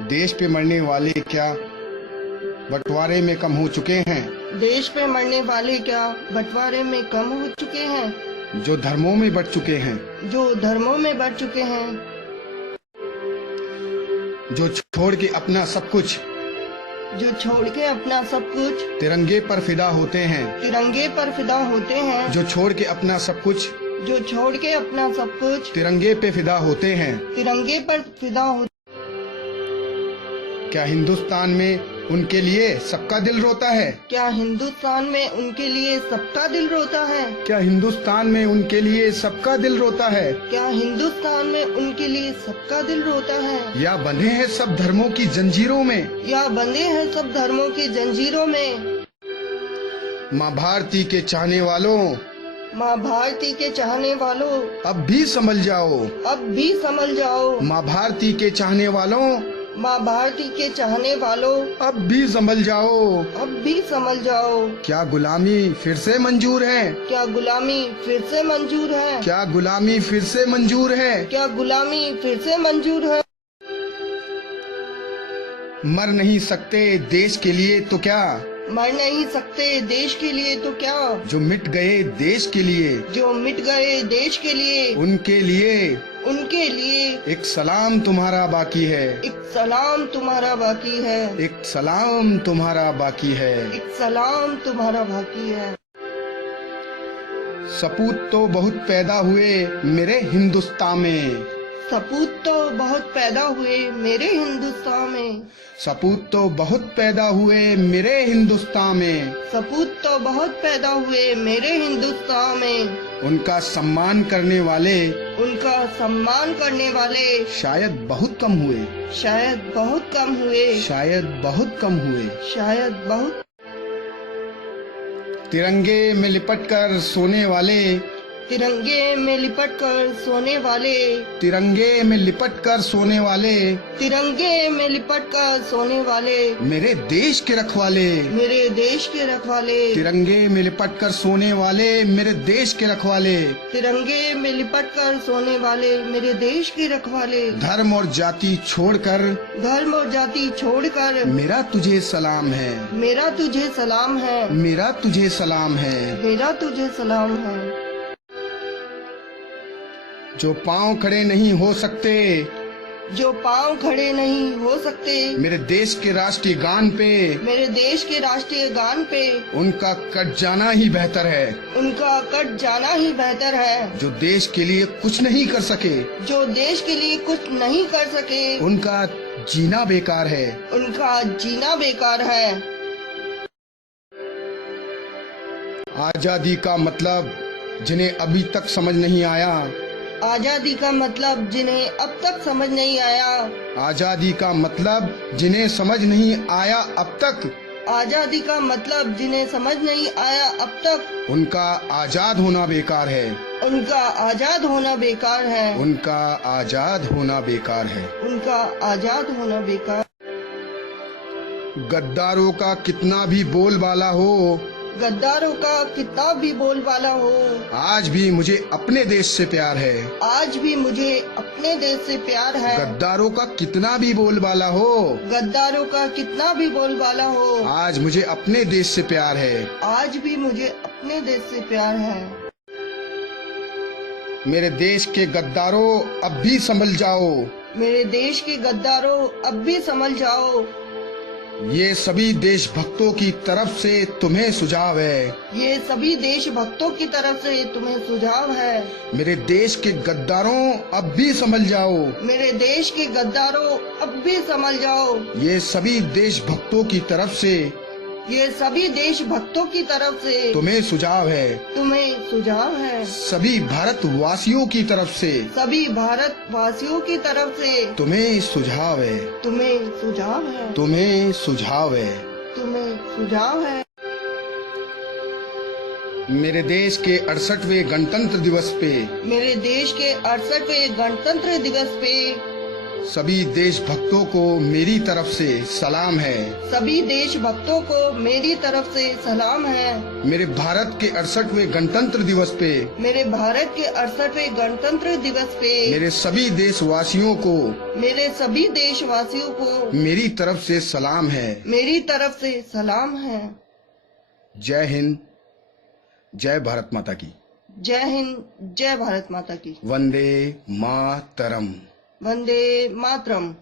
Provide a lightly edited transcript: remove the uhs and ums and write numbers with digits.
देश पे मरने वाले क्या बंटवारे में कम हो चुके हैं। देश पे मरने वाले क्या बंटवारे में कम हो चुके हैं। जो धर्मों में बट चुके हैं। जो धर्मों में बट चुके हैं। जो छोड़ के अपना सब कुछ। जो छोड़ के अपना सब कुछ तिरंगे पर फिदा होते हैं। तिरंगे पर फिदा होते हैं। जो छोड़ के अपना सब कुछ। जो छोड़ के अपना सब कुछ तिरंगे पे फिदा होते हैं। तिरंगे पर फिदा होते। क्या हिंदुस्तान में उनके लिए सबका दिल रोता है। क्या हिंदुस्तान में उनके लिए सबका दिल रोता है। क्या हिंदुस्तान में उनके लिए सबका दिल रोता है। क्या हिंदुस्तान में उनके लिए सबका दिल रोता है। या बंधे हैं सब धर्मों की जंजीरों में। या बंधे हैं सब धर्मों की जंजीरों में। माँ भारती के चाहने वालों। माँ भारती के चाहने वालों अब भी संभल जाओ। अब भी संभल जाओ। माँ भारती के चाहने वालों। माँ भारती के चाहने वालों अब भी संभल जाओ। अब भी संभल जाओ। क्या गुलामी फिर से मंजूर है। क्या गुलामी फिर से मंजूर है। क्या गुलामी फिर से मंजूर है। क्या गुलामी फिर से मंजूर है। मर नहीं सकते देश के लिए तो क्या। मर नहीं सकते देश के लिए तो क्या। जो मिट गए देश के लिए। जो मिट गए देश के लिए। उनके लिए। उनके लिए एक सलाम तुम्हारा बाकी है। एक सलाम तुम्हारा बाकी है। एक सलाम तुम्हारा बाकी है। एक सलाम तुम्हारा बाकी है। सपूत तो बहुत पैदा हुए मेरे हिंदुस्तान में। सपूत तो बहुत पैदा हुए मेरे हिंदुस्तान में। सपूत तो बहुत पैदा हुए मेरे हिंदुस्तान में। सपूत तो बहुत पैदा हुए मेरे हिंदुस्तान में। उनका सम्मान करने वाले। उनका सम्मान करने वाले शायद बहुत कम हुए। शायद बहुत कम हुए। शायद बहुत कम हुए। शायद बहुत। तिरंगे में लिपट कर सोने वाले। तिरंगे में लिपट कर सोने वाले। तिरंगे में लिपट कर सोने वाले। तिरंगे में लिपट कर सोने वाले मेरे देश के रखवाले। मेरे देश के रखवाले। तिरंगे में लिपट कर सोने वाले मेरे देश के रखवाले। तिरंगे में लिपट कर सोने वाले मेरे देश के रखवाले। धर्म और जाति छोड़कर। धर्म और जाति छोड़कर मेरा तुझे सलाम है। मेरा तुझे सलाम है। मेरा तुझे सलाम है। मेरा तुझे सलाम है। जो पांव खड़े नहीं हो सकते। जो पांव खड़े नहीं हो सकते मेरे देश के राष्ट्रीय गान पे। मेरे देश के राष्ट्रीय गान पे उनका कट जाना ही बेहतर है। उनका कट जाना ही बेहतर है। जो देश के लिए कुछ नहीं कर सके। जो देश के लिए कुछ नहीं कर सके उनका जीना बेकार है। उनका जीना बेकार है। आजादी का मतलब जिन्हें अभी तक समझ नहीं आया। आजादी का मतलब जिन्हें अब तक समझ नहीं आया। आजादी का मतलब जिन्हें समझ नहीं आया अब तक। आजादी का मतलब जिन्हें समझ नहीं आया अब तक। उनका आजाद होना बेकार है। उनका आजाद होना बेकार है। उनका आजाद होना बेकार है। उनका आजाद होना बेकार। गद्दारों का कितना भी बोलबाला हो। गद्दारों का कितना भी बोलबाला हो। आज भी मुझे अपने देश से प्यार है। आज भी मुझे अपने देश से प्यार है। गद्दारों का कितना भी बोलबाला हो। गद्दारों का कितना भी बोलबाला हो। आज मुझे अपने देश से प्यार है। आज भी मुझे अपने देश से प्यार है। मेरे देश के गद्दारों अब भी संभल जाओ। मेरे देश के गद्दारों अब भी संभल जाओ। ये सभी देशभक्तों की तरफ से तुम्हें सुझाव है। ये सभी देशभक्तों की तरफ से तुम्हें सुझाव है। मेरे देश के गद्दारों अब भी संभल जाओ। मेरे देश के गद्दारों अब भी संभल जाओ। ये सभी देशभक्तों की तरफ से। ये सभी देशभक्तों की तरफ से तुम्हें सुझाव है। तुम्हें सुझाव है। सभी भारतवासियों की तरफ से। सभी भारतवासियों की तरफ से तुम्हें सुझाव है। तुम्हें सुझाव है। तुम्हें सुझाव है। तुम्हें सुझाव है। मेरे देश के 68वें गणतंत्र दिवस पे। मेरे देश के 68वें गणतंत्र दिवस पे सभी देशभक्तों को मेरी तरफ से सलाम है। सभी देशभक्तों को मेरी तरफ से सलाम है। मेरे भारत के 68वें गणतंत्र दिवस पे मेरे भारत के 68वें गणतंत्र दिवस पे मेरे सभी देशवासियों को मेरे सभी देशवासियों को मेरी तरफ से सलाम है। मेरी तरफ से सलाम है। जय हिंद, जय भारत माता की। जय हिंद, जय भारत माता की। वंदे मातरम। वंदे मातरम।